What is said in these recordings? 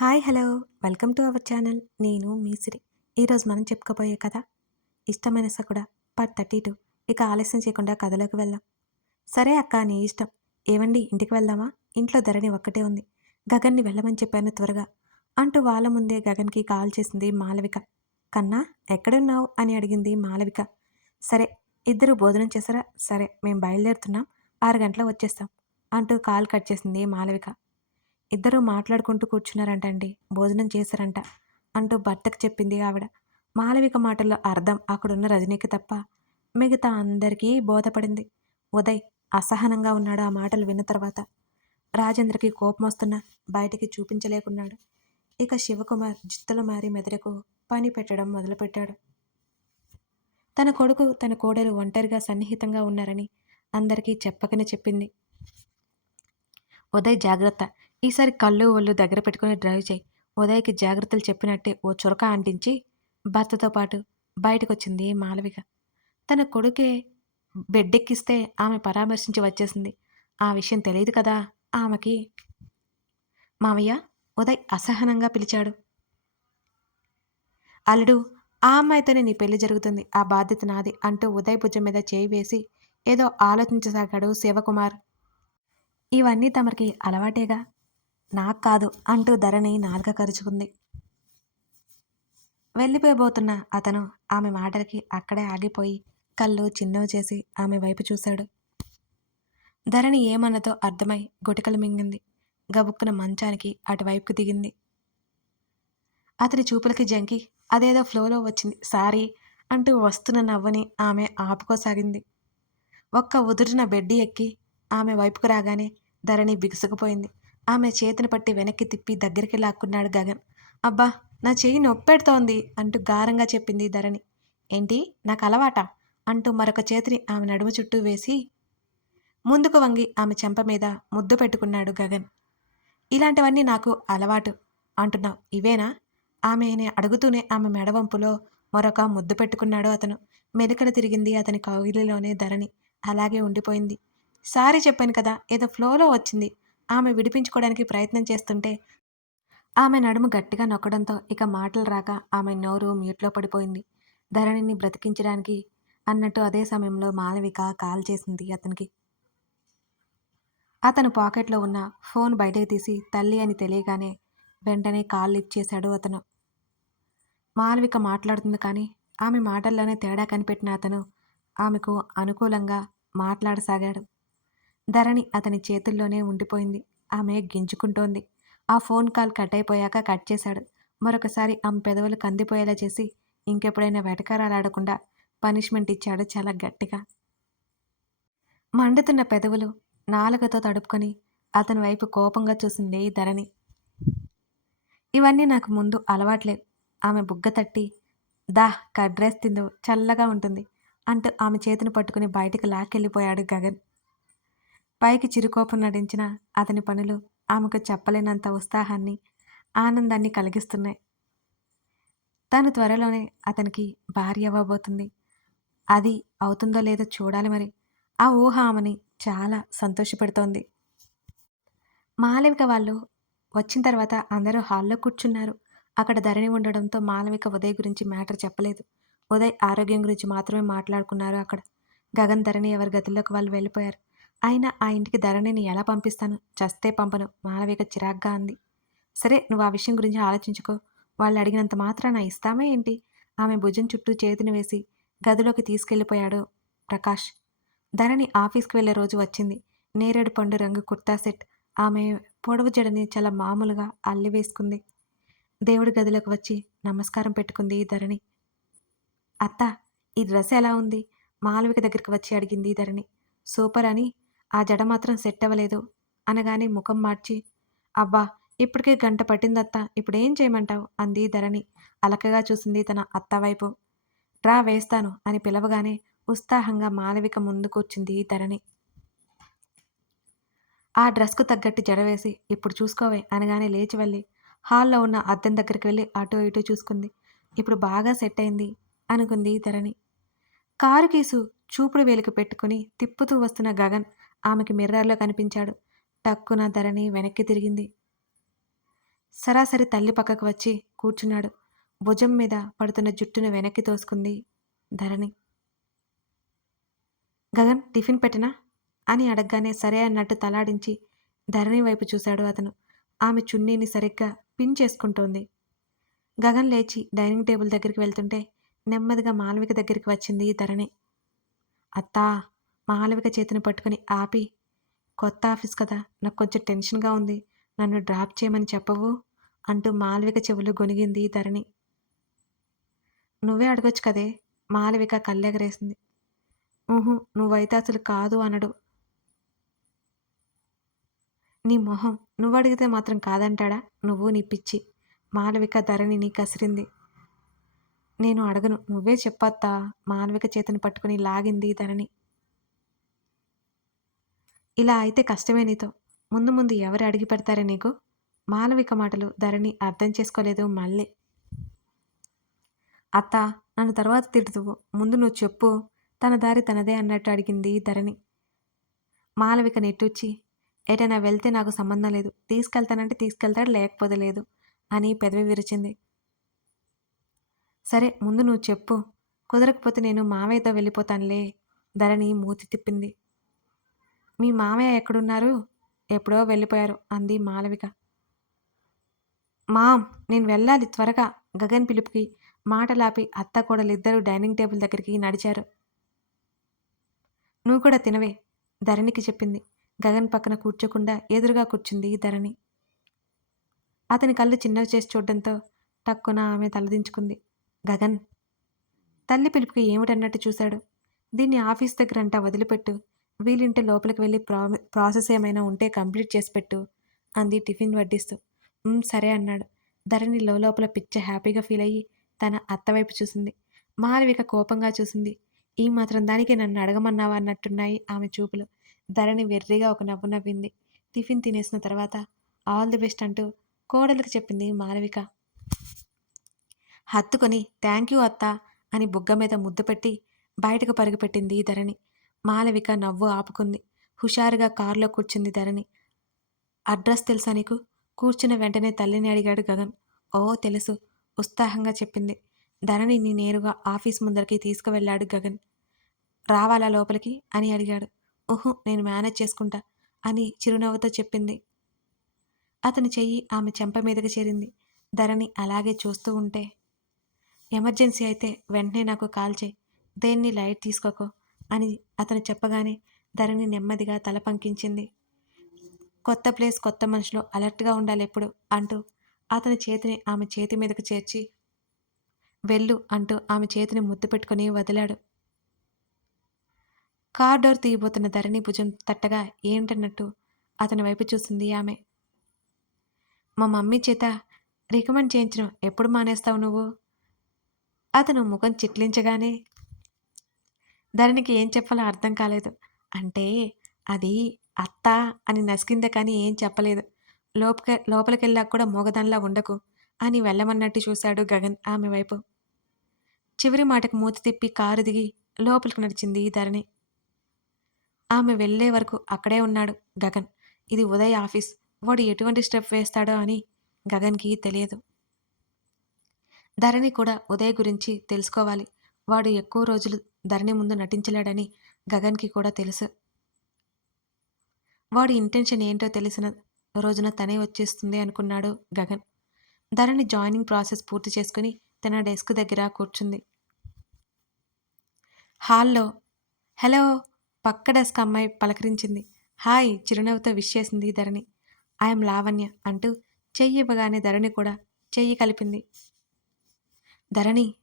Hi hello. Welcome to our channel. నేను మీసిరి ఈరోజు మనం చెప్పుకోబోయే కథ ఇష్టమైన సకుడ పార్ట్ థర్టీ టూ ఇక ఆలస్యం చేయకుండా కథలోకి వెళ్దాం. సరే అక్క నీ ఇష్టం. ఏవండి ఇంటికి వెళ్దామా? ఇంట్లో ధరణి ఒక్కటే ఉంది. గగన్ని వెళ్ళమని చెప్పాను త్వరగా. అంటూ వాళ్ళ ముందే గగన్కి కాల్ చేసింది మాలవిక. కన్నా ఎక్కడున్నావు? అని అడిగింది మాలవిక. సరే ఇద్దరు భోజనం చేశారా? సరే మేము బయలుదేరుతున్నాం. ఆరు గంటల వచ్చేస్తాం. అంటూ కాల్ కట్ చేసింది మాలవిక. ఇద్దరూ మాట్లాడుకుంటూ కూర్చున్నారంటండి. భోజనం చేశారంట అంటూ భర్తకు చెప్పింది ఆవిడ. మాలవిక మాటల్లో అర్థం అక్కడున్న రజనీకి తప్ప మిగతా అందరికీ బోధపడింది. ఉదయ్ అసహనంగా ఉన్నాడు ఆ మాటలు విన్న తర్వాత. రాజేంద్రకి కోపం వస్తున్నా బయటికి చూపించలేకున్నాడు. ఇక శివకుమార్ జిత్తుల మారి మెదడుకు పని పెట్టడం మొదలుపెట్టాడు. తన కొడుకు తన కోడలు ఒంటరిగా సన్నిహితంగా ఉన్నారని అందరికీ చెప్పకనే చెప్పింది. ఉదయ్ జాగ్రత్త ఈసారి కళ్ళు ఒళ్ళు దగ్గర పెట్టుకుని డ్రైవ్ చేయి. ఉదయ్కి జాగ్రత్తలు చెప్పినట్టే ఓ చురక అంటించి భర్తతో పాటు బయటకొచ్చింది మాలవిక తన కొడుకే బెడ్డెక్కిస్తే ఆమె పరామర్శించి వచ్చేసింది. ఆ విషయం తెలియదు కదా ఆమెకి. మామయ్య ఉదయ్ అసహనంగా పిలిచాడు. అల్లుడు ఆ అమ్మాయితోనే నీ పెళ్ళి జరుగుతుంది. ఆ బాధ్యత నాది అంటూ ఉదయ్ భుజం మీద చేయి వేసి ఏదో ఆలోచించసాగాడు శివకుమార్. ఇవన్నీ తమరికి అలవాటేగా? నాకు కాదు అంటూ ధరణి నాలుక కరుచుకుంది. వెళ్ళిపోయబోతున్న అతను ఆమె మాటలకి అక్కడే ఆగిపోయి కళ్ళు చిన్నవి చేసి ఆమె వైపు చూశాడు. ధరణి ఏమన్నదో అర్థమై గుటికలు మింగింది. గబుక్కున మంచానికి అటువైపుకు దిగింది. అతని చూపులకి జంకి అదేదో ఫ్లోలో వచ్చింది. సారీ అంటూ వస్తున్న నవ్వుని ఆమె ఆపుకోసాగింది. ఒక్క ఉదురిన బెడ్డి ఎక్కి ఆమె వైపుకు రాగానే ధరణి బిగుసుకుపోయింది. ఆమె చేతిని పట్టి వెనక్కి తిప్పి దగ్గరికి లాక్కున్నాడు గగన్. అబ్బా నా చెయ్యి నొప్పెడుతోంది అంటూ గారంగా చెప్పింది ధరణి. ఏంటి నాకు అలవాట? అంటూ మరొక చేతిని ఆమె నడుము చుట్టూ వేసి ముందుకు వంగి ఆమె చెంప మీద ముద్దు పెట్టుకున్నాడు గగన్. ఇలాంటివన్నీ నాకు అలవాటు అంటున్నావు ఇవేనా? ఆమెని అడుగుతూనే ఆమె మెడవంపులో మరొక ముద్దు పెట్టుకున్నాడు అతను. మెలికలు తిరిగింది అతని కౌగిలిలోనే ధరణి. అలాగే ఉండిపోయింది. సారీ చెప్పాను కదా ఏదో ఫ్లోలో వచ్చింది. ఆమె విడిపించుకోవడానికి ప్రయత్నం చేస్తుంటే ఆమె నడుము గట్టిగా నొక్కడంతో ఇక మాటలు రాక ఆమె నోరు మ్యూట్లో పడిపోయింది. ధరణిని బ్రతికించడానికి అన్నట్టు అదే సమయంలో మాలవిక కాల్ చేసింది అతనికి. అతను పాకెట్లో ఉన్న ఫోన్ బయటకు తీసి తల్లి అని తెలియగానే వెంటనే కాల్ లిఫ్ట్ చేశాడు అతను. మాలవిక మాట్లాడుతుంది కానీ ఆమె మాటల్లోనే తేడా కనిపెట్టిన అతను ఆమెకు అనుకూలంగా మాట్లాడసాగాడు. ధరణి అతని చేతుల్లోనే ఉండిపోయింది. ఆమె గింజుకుంటోంది. ఆ ఫోన్ కాల్ కట్ అయిపోయాక కట్ చేశాడు. మరొకసారి ఆమె పెదవులు కందిపోయేలా చేసి ఇంకెప్పుడైనా వెటకారాలాడకుండా పనిష్మెంట్ ఇచ్చాడు చాలా గట్టిగా. మండుతున్న పెదవులు నాలుగతో తడుపుకొని అతని వైపు కోపంగా చూసింది ధరణి. ఇవన్నీ నాకు ముందు అలవాట్లేదు ఆమె బుగ్గ తట్టి దా కడ్రేస్ తిందు చల్లగా ఉంటుంది అంటూ ఆమె చేతిని పట్టుకుని బయటకు లాక్కెళ్ళిపోయాడు గగన్. పైకి చిరుకోపం నటించిన అతని పనులు ఆమెకు చెప్పలేనంత ఉత్సాహాన్ని ఆనందాన్ని కలిగిస్తున్నాయి. తను త్వరలోనే అతనికి భార్య అవ్వబోతుంది. అది అవుతుందో లేదో చూడాలి మరి. ఆ ఊహ ఆమెని చాలా సంతోషపెడుతోంది. మాలవిక వాళ్ళు వచ్చిన తర్వాత అందరూ హాల్లో కూర్చున్నారు. అక్కడ ధరణి ఉండడంతో మాలవిక ఉదయ్ గురించి మ్యాటర్ చెప్పలేదు. ఉదయ్ ఆరోగ్యం గురించి మాత్రమే మాట్లాడుకున్నారు అక్కడ. గగన్ ధరణి ఎవరి గదిలోకి వాళ్ళు వెళ్ళిపోయారు. అయినా ఆ ఇంటికి ధరణిని ఎలా పంపిస్తాను? చస్తే పంపను. మాలవిక చిరాగ్గా అంది. సరే నువ్వు ఆ విషయం గురించి ఆలోచించుకో. వాళ్ళు అడిగినంత మాత్రాన ఇస్తామే ఏంటి? ఆమె భుజం చుట్టూ చేతిని వేసి గదిలోకి తీసుకెళ్ళిపోయాడు ప్రకాష్. ధరణి ఆఫీస్కి వెళ్ళే రోజు వచ్చింది. నేరేడు పండు రంగు కుర్తా సెట్. ఆమె పొడవు జడని చాలా మామూలుగా అల్లి వేసుకుంది. దేవుడి గదిలోకి వచ్చి నమస్కారం పెట్టుకుంది ధరణి. అత్త ఈ డ్రెస్ ఎలా ఉంది? మాలవిక దగ్గరికి వచ్చి అడిగింది ధరణి. సూపర్ అని ఆ జడ మాత్రం సెట్ అవ్వలేదు అనగానే ముఖం మార్చి అబ్బా ఇప్పటికే గంట పట్టిందత్త ఇప్పుడేం చేయమంటావు? అంది ధరణి అలకగా చూసింది తన అత్త వైపు. డ్రా వేస్తాను అని పిలవగానే ఉత్సాహంగా మాలవిక ముందు కూర్చుంది ధరణి. ఆ డ్రెస్కు తగ్గట్టు జడ వేసి ఇప్పుడు చూసుకోవే అనగానే లేచి వెళ్ళి హాల్లో ఉన్న అద్దం దగ్గరికి వెళ్ళి అటు ఇటు చూసుకుంది. ఇప్పుడు బాగా సెట్ అయింది అనుకుంది ధరణి. కారు కేసు చూపుడు వేలికి పెట్టుకుని తిప్పుతూ వస్తున్న గగన్ ఆమెకి మిర్రర్లో కనిపించాడు. టక్కున ధరణి వెనక్కి తిరిగింది. సరాసరి తల్లి పక్కకు వచ్చి కూర్చున్నాడు. భుజం మీద పడుతున్న జుట్టును వెనక్కి తోసుకుంది ధరణి. గగన్ టిఫిన్ పెట్టినా? అని అడగగానే సరే అన్నట్టు తలాడించి ధరణి వైపు చూశాడు అతను. ఆమె చున్నీని సరిగ్గా పిన్ చేసుకుంటోంది. గగన్ లేచి డైనింగ్ టేబుల్ దగ్గరికి వెళ్తుంటే నెమ్మదిగా మాల్విక దగ్గరికి వచ్చింది ధరణి. అత్తా మాలవిక చేతిని పట్టుకుని ఆపి కొత్త ఆఫీస్ కదా నాకు కొంచెం టెన్షన్గా ఉంది. నన్ను డ్రాప్ చేయమని చెప్పవు అంటూ మాలవిక చెవులు గొనిగింది ధరణి. నువ్వే అడగొచ్చు కదే మాలవిక కళ్ళెగరేసింది. ఊహు నువ్వైతే అసలు కాదు అనడు. నీ మొహం నువ్వు అడిగితే మాత్రం కాదంటాడా? నువ్వు నీ పిచ్చి మాలవిక ధరణిని కసిరింది. నేను అడగను నువ్వే చెప్పత్తా మాలవిక చేతిని పట్టుకుని లాగింది ధరణి. ఇలా అయితే కష్టమే నీతో. ముందు ముందు ఎవరు అడిగి పెడతారే నీకు? మాలవిక మాటలు ధరణి అర్థం చేసుకోలేదు మళ్ళీ. అత్త నన్ను తర్వాత తిడుతువు. ముందు నువ్వు చెప్పు. తన దారి తనదే అన్నట్టు అడిగింది ధరణి. మాలవిక నెట్టొచ్చి ఏటైనా వెళ్తే నాకు సంబంధం లేదు. తీసుకెళ్తానంటే తీసుకెళ్తాడు లేకపోతే లేదు అని పెదవి విరిచింది. సరే ముందు నువ్వు చెప్పు. కుదరకపోతే నేను మామయ్యతో వెళ్ళిపోతానులే ధరణి మూతి తిప్పింది. మీ మామయ్య ఎక్కడున్నారు? ఎప్పుడో వెళ్ళిపోయారు అంది మాలవిక. మామ్ నేను వెళ్ళాలి త్వరగా గగన్ పిలుపుకి. మాటలాపి అత్త కోడలిద్దరూ డైనింగ్ టేబుల్ దగ్గరికి నడిచారు. నువ్వు కూడా తినవే ధరణికి చెప్పింది. గగన్ పక్కన కూర్చోకుండా ఎదురుగా కూర్చుంది ధరణి. అతని కళ్ళు చిన్నవి చేసి చూడడంతో టక్కున ఆమె తలదించుకుంది. గగన్ తల్లి పిలుపుకి ఏమిటన్నట్టు చూశాడు? దీన్ని ఆఫీస్ దగ్గర అంటా వదిలిపెట్టు వీలింటే లోపలికి వెళ్ళి ప్రా ప్రాసెస్ ఏమైనా ఉంటే కంప్లీట్ చేసి పెట్టు అంది టిఫిన్ వడ్డిస్తూ. సరే అన్నాడు. ధరణి లోపల పిచ్చ హ్యాపీగా ఫీల్ అయ్యి తన అత్తవైపు చూసింది. మాలవిక కోపంగా చూసింది. ఈ మాత్రం దానికి నన్ను అడగమన్నావా అన్నట్టున్నాయి ఆమె చూపులు. ధరణి వెర్రిగా ఒక నవ్వు నవ్వింది. టిఫిన్ తినేసిన తర్వాత ఆల్ ది బెస్ట్ అంటూ కోడలికి చెప్పింది మాలవిక హత్తుకొని థ్యాంక్ యూ అత్త అని బుగ్గ మీద ముద్దు పెట్టి బయటకు పరుగుపెట్టింది ధరణి. మాలవిక నవ్వు ఆపుకుంది. హుషారుగా కారులో కూర్చుంది ధరణి. అడ్రస్ తెలుసా నీకు? కూర్చున్న వెంటనే తల్లిని అడిగాడు గగన్. ఓ తెలుసు. ఉత్సాహంగా చెప్పింది. ధరణిని నేరుగా ఆఫీస్ ముందరికి తీసుకువెళ్ళాడు గగన్. రావాలా లోపలికి? అని అడిగాడు. ఊహు నేను మేనేజ్ చేసుకుంటా అని చిరునవ్వుతో చెప్పింది. అతని చెయ్యి ఆమె చెంప మీదకి చేరింది. ధరణి అలాగే చూస్తూ ఉంటే ఎమర్జెన్సీ అయితే వెంటనే నాకు కాల్ చేయి. దేన్ని లైట్ తీసుకోకో. అని అతను చెప్పగానే ధరణి నెమ్మదిగా తల పంకించింది. కొత్త ప్లేస్ కొత్త మనుషులు అలర్ట్గా ఉండాలి ఎప్పుడు? అంటూ అతని చేతిని ఆమె చేతి మీదకు చేర్చి వెళ్ళు అంటూ ఆమె చేతిని ముద్దు పెట్టుకుని వదిలాడు. కార్ డోర్ తీయబోతున్న ధరణి భుజం తట్టగా ఏంటన్నట్టు అతని వైపు చూసింది ఆమె. మా మమ్మీ చేత రికమెండ్ చేయించడం ఎప్పుడు మానేస్తావు నువ్వు? అతను ముఖం చిట్లించగానే ధరణికి ఏం చెప్పాలో అర్థం కాలేదు. అంటే అది అత్త అని నసికిందే కానీ ఏం చెప్పలేదు. లోపక లోపలికెళ్ళాక కూడా మోగదానిలా ఉండకు అని వెళ్ళమన్నట్టు చూశాడు గగన్ ఆమె వైపు. చివరి మాటకు మూతి తిప్పి కారు దిగి లోపలికి నడిచింది ధరణి. ఆమె వెళ్ళే వరకు అక్కడే ఉన్నాడు గగన్. ఇది ఉదయ్ ఆఫీస్. వాడు ఎటువంటి స్టెప్ వేస్తాడో అని గగన్కి తెలియదు. ధరణి కూడా ఉదయ్ గురించి తెలుసుకోవాలి. వాడు ఎక్కువ రోజులు ధరణి ముందు నటించలేడని గగన్కి కూడా తెలుసు. వాడి ఇంటెన్షన్ ఏంటో తెలిసిన రోజున తనే వచ్చేస్తుంది అనుకున్నాడు గగన్. ధరణి జాయినింగ్ ప్రాసెస్ పూర్తి చేసుకుని తన డెస్క్ దగ్గర కూర్చుంది. హాల్లో హలో పక్క డెస్క్ అమ్మాయి పలకరించింది. హాయ్ చిరునవ్వుతో విష్ చేసింది ధరణి. ఐఎమ్ లావణ్య అంటూ చెయ్యి ఇవ్వగానే ధరణి కూడా చెయ్యి కలిపింది. ధరణి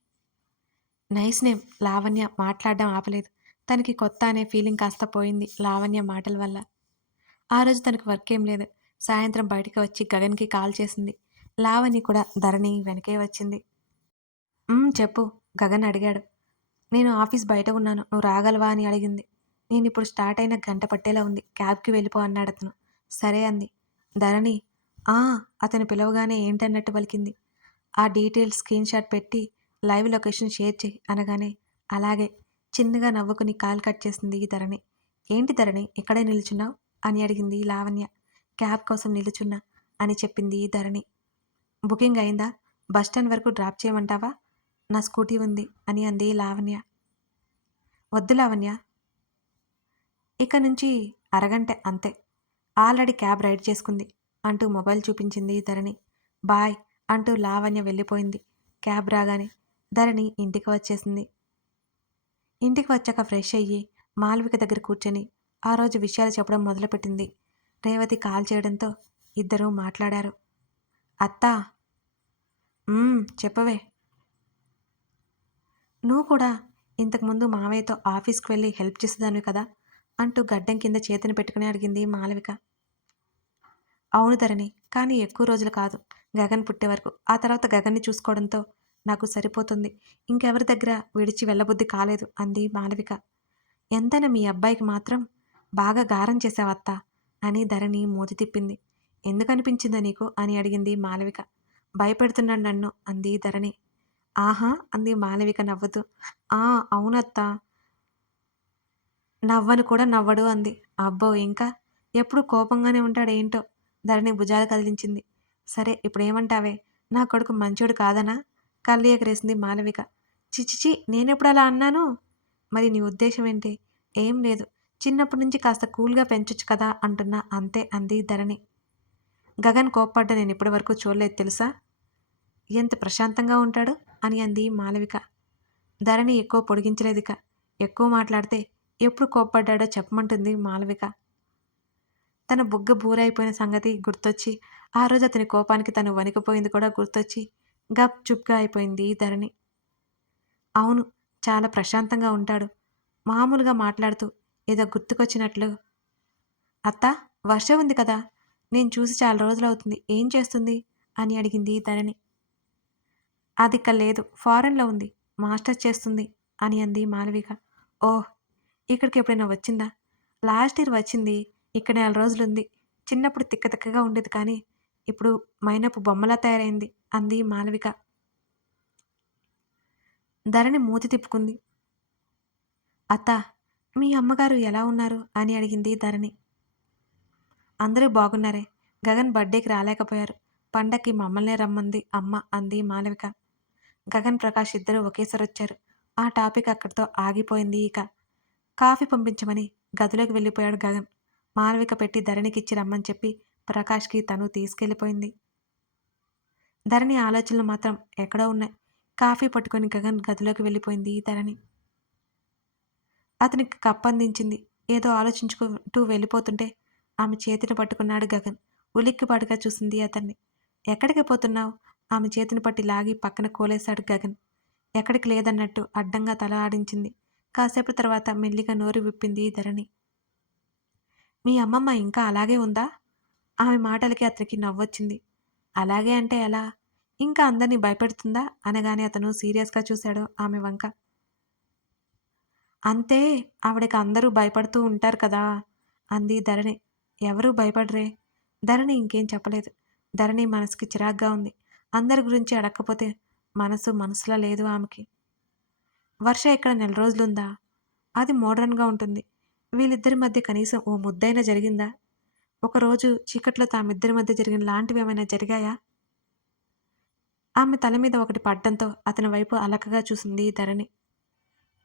నైస్ నేమ్ లావణ్య మాట్లాడడం ఆపలేదు. తనకి కొత్త అనే ఫీలింగ్ కాస్త పోయింది లావణ్య మాటల వల్ల. ఆ రోజు తనకు వర్క్ ఏం లేదు. సాయంత్రం బయటకు వచ్చి గగన్కి కాల్ చేసింది. లావణ్య కూడా ధరణి వెనకే వచ్చింది. చెప్పు గగన్ అడిగాడు. నేను ఆఫీస్ బయట ఉన్నాను. నువ్వు రాగలవా? అని అడిగింది. నేను ఇప్పుడు స్టార్ట్ అయిన గంట పట్టేలా ఉంది. క్యాబ్కి వెళ్ళిపో అన్నాడు అతను. సరే అంది. ధరణి ఆ అతను పిలవగానే ఏంటన్నట్టు పలికింది. ఆ డీటెయిల్స్ స్క్రీన్ షాట్ పెట్టి లైవ్ లొకేషన్ షేర్ చేయి అనగానే అలాగే చిన్నగా నవ్వుకుని కాల్ కట్ చేసింది ఈ ధరణి. ఏంటి ధరణి? ఇక్కడే నిల్చున్నావు? అని అడిగింది లావణ్య. క్యాబ్ కోసం నిలుచున్నా అని చెప్పింది ధరణి. బుకింగ్ అయిందా? బస్ స్టాండ్ వరకు డ్రాప్ చేయమంటావా? నా స్కూటీ ఉంది అని అంది లావణ్య. వద్దు లావణ్య. ఇక నుంచి అరగంట అంతే. ఆల్రెడీ క్యాబ్ రైడ్ చేసుకుంది అంటూ మొబైల్ చూపించింది ధరణి. బాయ్ అంటూ లావణ్య వెళ్ళిపోయింది. క్యాబ్ రాగానే ధరణి ఇంటికి వచ్చేసింది. ఇంటికి వచ్చాక ఫ్రెష్ అయ్యి మాల్విక దగ్గర కూర్చొని ఆ రోజు విషయాలు చెప్పడం మొదలుపెట్టింది. రేవతి కాల్ చేయడంతో ఇద్దరూ మాట్లాడారు. అత్తా! చెప్పవే. నువ్వు కూడా ఇంతకుముందు మావయ్యతో ఆఫీస్కి వెళ్ళి హెల్ప్ చేసేదానివి కదా? అంటూ గడ్డం కింద చేతిని పెట్టుకుని అడిగింది మాలవిక. అవును ధరణి కానీ ఎక్కువ రోజులు కాదు. గగన్ పుట్టే వరకు. ఆ తర్వాత గగన్ని చూసుకోవడంతో నాకు సరిపోతుంది. ఇంకెవరి దగ్గర విడిచి వెళ్ళబుద్ధి కాలేదు అంది మాలవిక ఎంతైనా మీ అబ్బాయికి మాత్రం బాగా గారం చేసావత్తా అని ధరణి మూతి తిప్పింది. ఎందుకనిపించిందా నీకు అని అడిగింది మాలవిక భయపెడుతున్నాడు నన్ను అంది ధరణి. ఆహా అంది మాలవిక నవ్వుతూ. ఆ అవునత్త. నవ్వను కూడా నవ్వడు అంది. అబ్బో ఇంకా ఎప్పుడు కోపంగానే ఉంటాడు ఏంటో ధరణి భుజాలు కదిలించింది. సరే ఇప్పుడు ఏమంటావే నా కొడుకు మంచోడు కాదనా? కళ్ళు ఎగరేసింది మాలవిక. చిచిచి నేనెప్పుడు అలా అన్నాను? మరి నీ ఉద్దేశం ఏంటి ఏం లేదు. చిన్నప్పటి నుంచి కాస్త కూల్గా పెంచొచ్చు కదా అంటున్నా అంతే అంది ధరణి. గగన్ కోప్పడ్డ నేను ఇప్పటి వరకు చూడలేదు తెలుసా? ఎంత ప్రశాంతంగా ఉంటాడు? అని అంది మాలవిక. ధరణి ఎక్కువ పొడిగించలేదిక. ఎక్కువ మాట్లాడితే ఎప్పుడు కోప్పడ్డాడో చెప్పమంటుంది మాలవిక. తన బుగ్గ బూరైపోయిన సంగతి గుర్తొచ్చి ఆ రోజు అతని కోపానికి తను వణికిపోయింది కూడా గుర్తొచ్చి గప్ చుప్గా అయిపోయింది ధరణి. అవును చాలా ప్రశాంతంగా ఉంటాడు. మామూలుగా మాట్లాడుతూ ఏదో గుర్తుకొచ్చినట్లు. అత్త వర్షం ఉంది కదా? నేను చూసి చాలా రోజులవుతుంది. ఏం చేస్తుంది? అని అడిగింది ధరణి. అది లేదు ఫారెన్లో ఉంది. మాస్టర్స్ చేస్తుంది అని అంది మాలవిక. ఓహ్ ఇక్కడికి ఎప్పుడైనా వచ్చిందా? లాస్ట్ ఇయర్ వచ్చింది. ఇక్కడ నెల రోజులుంది. చిన్నప్పుడు తిక్క తిక్కగా ఉండేది కానీ ఇప్పుడు మైనపు బొమ్మలా తయారైంది. అంది మాలవిక ధరణి మూతి తిప్పుకుంది. అత్త మీ అమ్మగారు ఎలా ఉన్నారు? అని అడిగింది ధరణి. అందరూ బాగున్నారే. గగన్ బర్త్డేకి రాలేకపోయారు. పండక్కి మమ్మల్నే రమ్మంది అమ్మ అంది మాలవిక గగన్ ప్రకాష్ ఇద్దరు ఒకేసారి వచ్చారు ఆ టాపిక్ అక్కడితో ఆగిపోయింది ఇక. కాఫీ పంపించమని గదిలోకి వెళ్ళిపోయాడు గగన్. మాలవిక పెట్టి ధరణికిచ్చి రమ్మని చెప్పి ప్రకాష్కి తను తీసుకెళ్ళిపోయింది. ధరణి ఆలోచనలు మాత్రం ఎక్కడో ఉన్నాయి. కాఫీ పట్టుకొని గగన్ గదిలోకి వెళ్ళిపోయింది ధరణి. అతనికి కప్పందించింది. ఏదో ఆలోచించుకుంటూ వెళ్ళిపోతుంటే ఆమె చేతిని పట్టుకున్నాడు గగన్. ఉలిక్కిపాటుగా చూసింది అతన్ని. ఎక్కడికి పోతున్నావు? ఆమె చేతిని పట్టి లాగి పక్కన కోలేశాడు గగన్. ఎక్కడికి లేదన్నట్టు అడ్డంగా తల ఆడించింది. కాసేపు తర్వాత మెల్లిగా నోరు విప్పింది ధరణి. మీ అమ్మమ్మ ఇంకా అలాగే ఉందా? ఆమె మాటలకి అతనికి నవ్వొచ్చింది. అలాగే అంటే ఎలా? ఇంకా అందరినీ భయపెడుతుందా? అనగానే అతను సీరియస్గా చూశాడు ఆమె వంక. అంతే ఆవిడకి అందరూ భయపడుతూ ఉంటారు కదా? అంది ధరణి. ఎవరూ భయపడరే? ధరణి ఇంకేం చెప్పలేదు. ధరణి మనసుకి చిరాగ్గా ఉంది. అందరి గురించి అడగకపోతే మనసు మనసులో లేదు ఆమెకి. వర్ష ఇక్కడ నెల రోజులుందా? అది మోడర్న్గా ఉంటుంది. వీళ్ళిద్దరి మధ్య కనీసం ఓ ముద్దైనా జరిగిందా? ఒకరోజు చీకట్లో తామిద్దరి మధ్య జరిగిన లాంటివి ఏమైనా జరిగాయా? ఆమె తల మీద ఒకటి పడ్డంతో అతని వైపు అలకగా చూసింది ధరణి.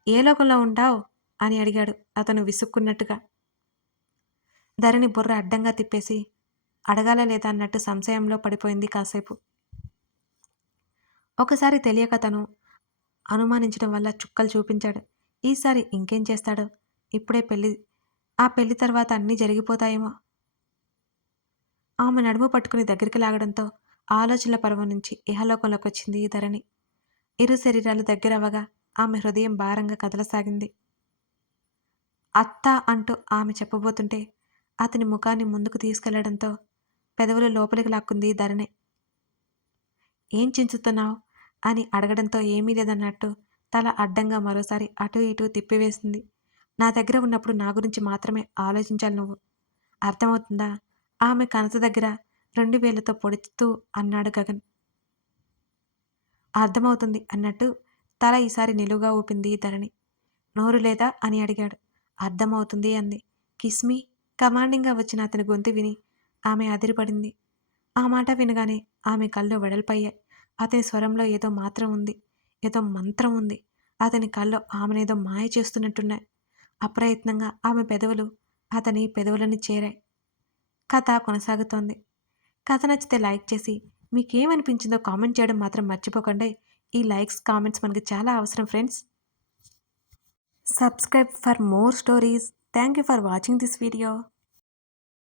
ఏ లోకంలో ఉంటావు? అని అడిగాడు అతను విసుక్కున్నట్టుగా. ధరణి బుర్ర అడ్డంగా తిప్పేసి అడగాల లేదా అన్నట్టు సంశయంలో పడిపోయింది కాసేపు. ఒకసారి తెలియక తను అనుమానించడం వల్ల చుక్కలు చూపించాడు. ఈసారి ఇంకేం చేస్తాడో? ఇప్పుడే పెళ్ళి ఆ పెళ్ళి తర్వాత అన్నీ జరిగిపోతాయేమో. ఆమె నడుము పట్టుకుని దగ్గరికి లాగడంతో ఆలోచనల పర్వం నుంచి ఇహలోకంలోకి వచ్చింది ఈ ధరణి. ఇరు శరీరాలు దగ్గరవ్వగా ఆమె హృదయం భారంగా కదలసాగింది. అత్త అంటూ ఆమె చెప్పబోతుంటే అతని ముఖాన్ని ముందుకు తీసుకెళ్ళడంతో పెదవులు లోపలికి లాక్కుంది ధరణి. ఏం చించుతున్నావు? అని అడగడంతో ఏమీ లేదన్నట్టు తల అడ్డంగా మరోసారి అటు ఇటు తిప్పివేసింది. నా దగ్గర ఉన్నప్పుడు నా గురించి మాత్రమే ఆలోచించాలి నువ్వు. అర్థమవుతుందా? ఆమె కనస దగ్గర రెండు వేలతో పొడుచుతూ అన్నాడు గగన్. అర్థమవుతుంది అన్నట్టు తల ఈసారి నిలువుగా ఊపింది ధరణి. నోరు లేదా అని అడిగాడు. అర్థమవుతుంది అంది. కిస్మి కమాండింగ్గా వచ్చిన అతని గొంతు విని ఆమె అదిరిపడింది. ఆ మాట వినగానే ఆమె కళ్ళు వెడల్పయ్యాయి. అతని స్వరంలో ఏదో మాత్రం ఉంది. ఏదో మంత్రం ఉంది. అతని కళ్ళు ఆమెనేదో మాయ చేస్తున్నట్టున్నాయి. అప్రయత్నంగా ఆమె పెదవులు అతని పెదవులని చేరాయి. కథ కొనసాగుతోంది. కథ నచ్చితే లైక్ చేసి మీకేమనిపించిందో కామెంట్ చేయడం మాత్రం మర్చిపోకండి. ఈ లైక్స్ కామెంట్స్ మనకి చాలా అవసరం friends. Subscribe for more stories. Thank you for watching this video.